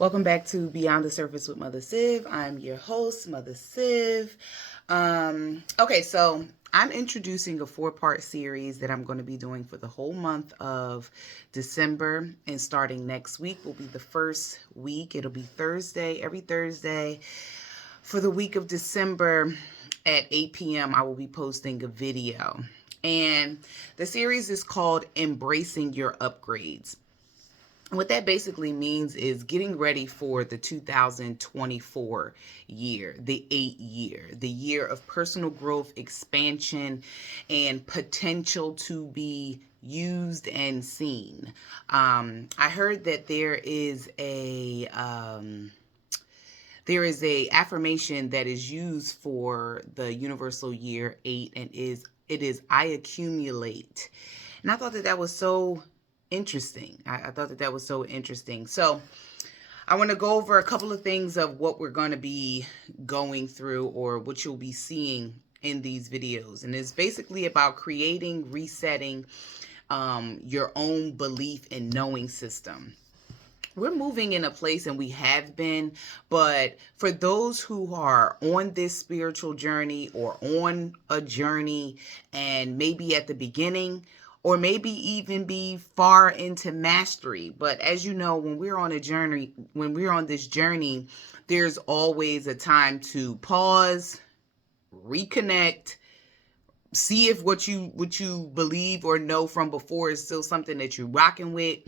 Welcome back to Beyond the Surface with Mother Civ. I'm your host, Mother Civ. So I'm introducing a 4-part series that I'm going to be doing for the whole month of December. And starting next week will be the first week. It'll be every Thursday. For the week of December at 8 p.m., I will be posting a video. And the series is called Embracing Your Upgrades. What that basically means is getting ready for the 2024 year, the 8 year, the year of personal growth, expansion, and potential to be used and seen. I heard that there is a affirmation that is used for the universal year 8, and it is I accumulate. And I thought that was so interesting. I thought that was so interesting. So I want to go over a couple of things of what we're going to be going through, or what you'll be seeing in these videos. And it's basically about creating, resetting your own belief and knowing system. We're moving in a place, and we have been, but for those who are on this spiritual journey or on a journey and maybe at the beginning, or maybe even be far into mastery. But as you know, when we're on this journey, there's always a time to pause, reconnect, see if what you believe or know from before is still something that you're rocking with,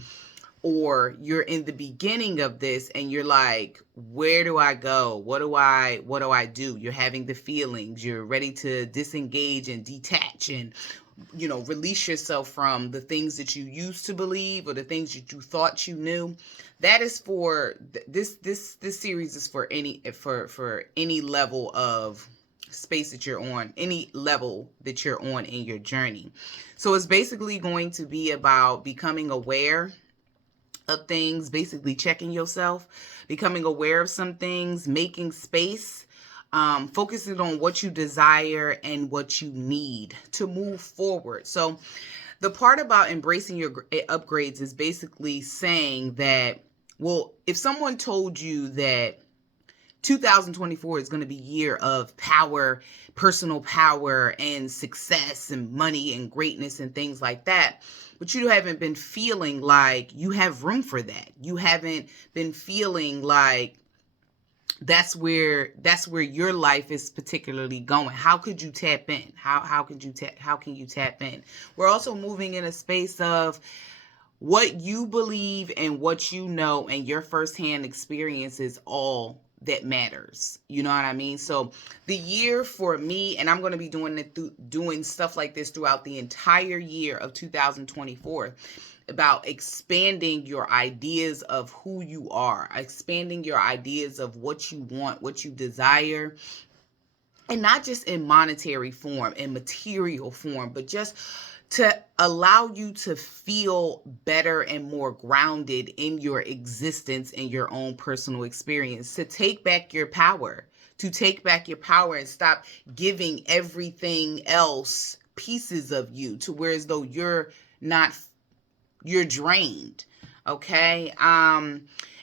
or you're in the beginning of this and you're like, where do I go? What do I do? You're having the feelings, you're ready to disengage and detach and release yourself from the things that you used to believe or the things that you thought you knew. That is for this series is for any level of space that you're on, any level that you're on in your journey. So it's basically going to be about becoming aware of things, basically checking yourself, becoming aware of some things, making space, focusing on what you desire and what you need to move forward. So the part about embracing your upgrades is basically saying that, well, if someone told you that 2024 is going to be a year of power, personal power, and success and money and greatness and things like that, but you haven't been feeling like you have room for that. You haven't been feeling like that's where your life is particularly going. How could you tap in? How can you tap in? We're also moving in a space of what you believe and what you know, and your firsthand experience is all that matters. You know what I mean? So the year for me, and I'm going to be doing stuff like this throughout the entire year of 2024, about expanding your ideas of who you are, expanding your ideas of what you want, what you desire, and not just in monetary form, in material form, but just to allow you to feel better and more grounded in your existence and your own personal experience, to take back your power, and stop giving everything else pieces of you to where as though you're drained. Okay.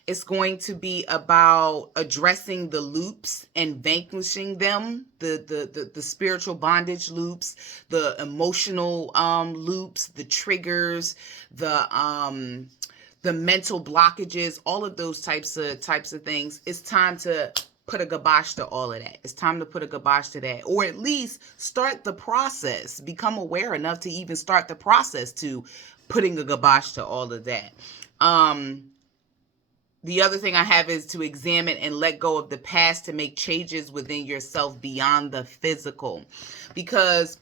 It's going to be about addressing the loops and vanquishing them, the spiritual bondage loops, the emotional loops, the triggers, the mental blockages, all of those types of things. It's time to put a kibosh to all of that. It's time to put a kibosh to that, or at least start the process. Become aware enough to even start the process to putting a kibosh to all of that. The other thing I have is to examine and let go of the past to make changes within yourself beyond the physical. Because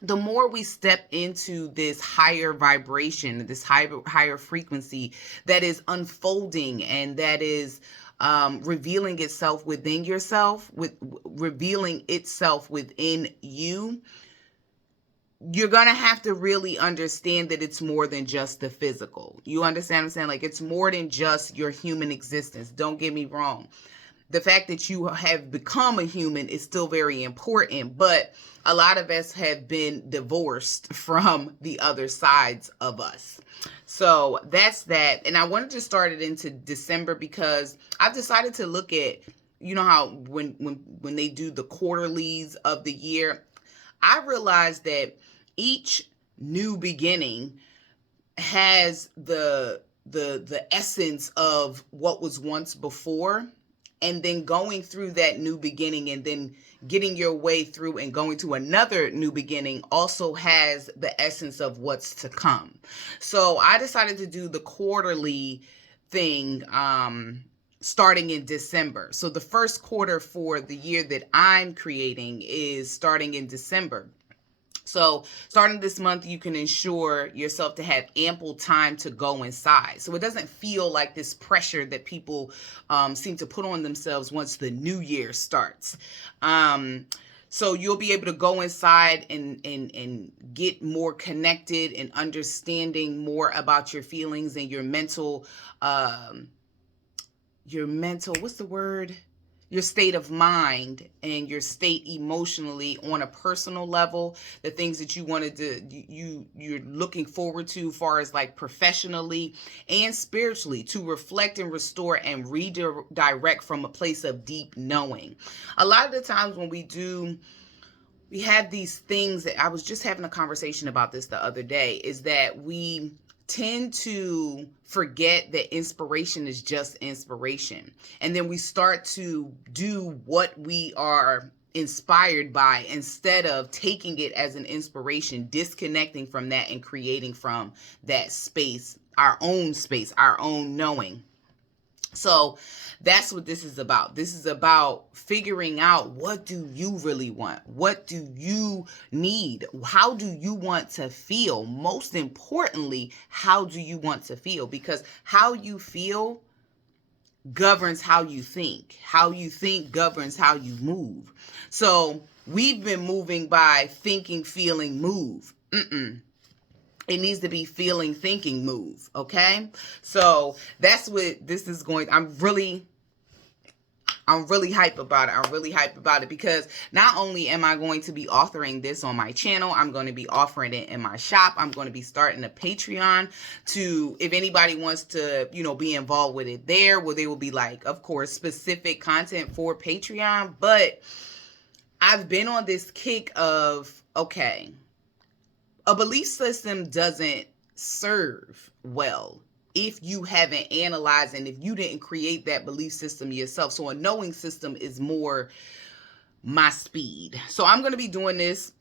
the more we step into this higher vibration, this higher frequency that is unfolding and that is revealing itself within yourself, revealing itself within you, you're going to have to really understand that it's more than just the physical. You understand what I'm saying? Like, it's more than just your human existence. Don't get me wrong. the fact that you have become a human is still very important, but a lot of us have been divorced from the other sides of us. So that's that. And I wanted to start it into December because I've decided to look at, you know how when they do the quarterlies of the year, I realized that each new beginning has the essence of what was once before, and then going through that new beginning and then getting your way through and going to another new beginning also has the essence of what's to come. So I decided to do the quarterly thing starting in December. So the first quarter for the year that I'm creating is starting in December. So starting this month, you can ensure yourself to have ample time to go inside. So it doesn't feel like this pressure that people seem to put on themselves once the new year starts. So you'll be able to go inside and get more connected and understanding more about your feelings and your mental, what's the word? Your state of mind and your state emotionally on a personal level, the things that you wanted to, you're looking forward to, far as like professionally and spiritually, to reflect and restore and redirect from a place of deep knowing. A lot of the times when we have these things that I was just having a conversation about this the other day, is that we tend to forget that inspiration is just inspiration. And then we start to do what we are inspired by instead of taking it as an inspiration, disconnecting from that and creating from that space, our own knowing. So that's what this is about. This is about figuring out, what do you really want? What do you need? How do you want to feel? Most importantly, how do you want to feel? Because how you feel governs how you think. How you think governs how you move. So we've been moving by thinking, feeling, move. It needs to be feeling, thinking, move. Okay. So that's what this is going. I'm really hype about it. I'm really hype about it because not only am I going to be authoring this on my channel, I'm going to be offering it in my shop. I'm going to be starting a Patreon to, if anybody wants to, be involved with it there, well, they will be like, of course, specific content for Patreon. But I've been on this kick of, okay, a belief system doesn't serve well if you haven't analyzed and if you didn't create that belief system yourself. So a knowing system is more my speed. So I'm going to be doing this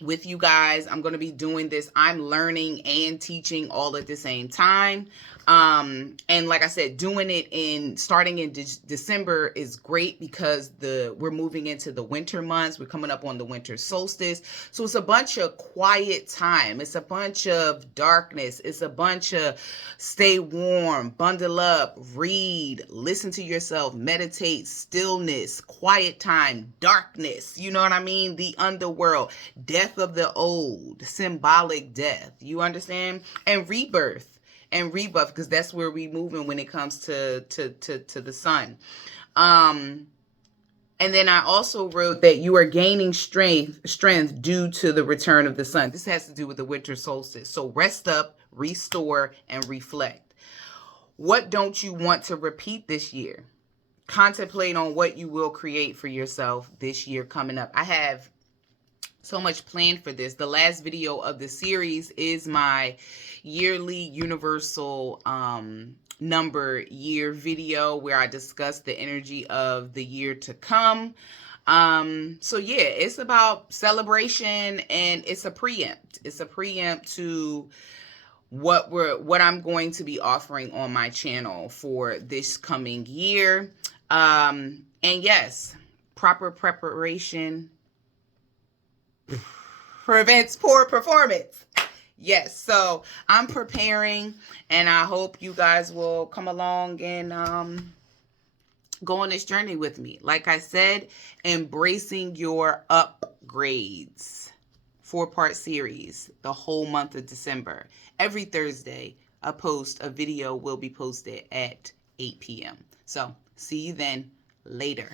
with you guys. I'm going to be doing this. I'm learning and teaching all at the same time. And like I said, doing it starting in December is great because we're moving into the winter months. We're coming up on the winter solstice. So it's a bunch of quiet time. It's a bunch of darkness. It's a bunch of stay warm, bundle up, read, listen to yourself, meditate, stillness, quiet time, darkness. You know what I mean? The underworld, death of the old, symbolic death. You understand? And rebirth. And rebirth, because that's where we moving when it comes to the sun. And then I also wrote that you are gaining strength due to the return of the sun. This has to do with the winter solstice. So rest up, restore, and reflect. What don't you want to repeat this year? Contemplate on what you will create for yourself this year coming up. I have so much planned for this. The last video of the series is my yearly universal number year video where I discuss the energy of the year to come. So yeah, it's about celebration and it's a preempt. It's a preempt to what I'm going to be offering on my channel for this coming year. And yes, proper preparation prevents poor performance. Yes, so I'm preparing and I hope you guys will come along and go on this journey with me. Like I said, embracing your upgrades. 4-part series, the whole month of December. Every Thursday, a video will be posted at 8 p.m. So see you then. Later.